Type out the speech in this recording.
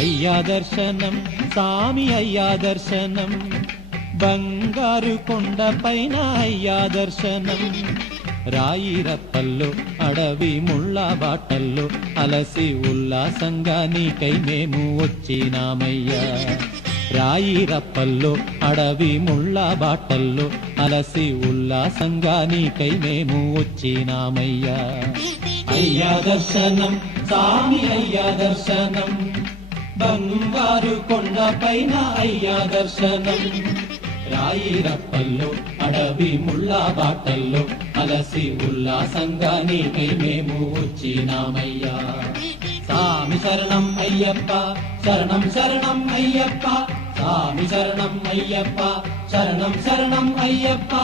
అయ్యా దర్శనం సామి అయ్యా దర్శనం బంగారు కొండ పైన అయ్యా దర్శనం రాయిరప్పల్లో అడవి ముళ్ళ బాటల్లో అలసి ఉల్లాసంగా నీకై మేము వచ్చినామయ్యా రాయిరప్పల్లో అడవి ముళ్ళ బాటల్లో అలసి ఉల్లాసంగా నీకై మేము వచ్చినామయ్యా అయ్యా దర్శనం సామి అయ్యా దర్శనం బంగారు కొండ పైన అయ్యా దర్శనం రాయిరప్పల్లో అడవి ముళ్ళ బాటల్లో అలసి ఉల్లాసంగా నీకై మేము వచ్చినామయ్యా సామి శరణం అయ్యప్ప శరణం శరణం అయ్యప్ప సామి శరణం అయ్యప్ప శరణం శరణం అయ్యప్ప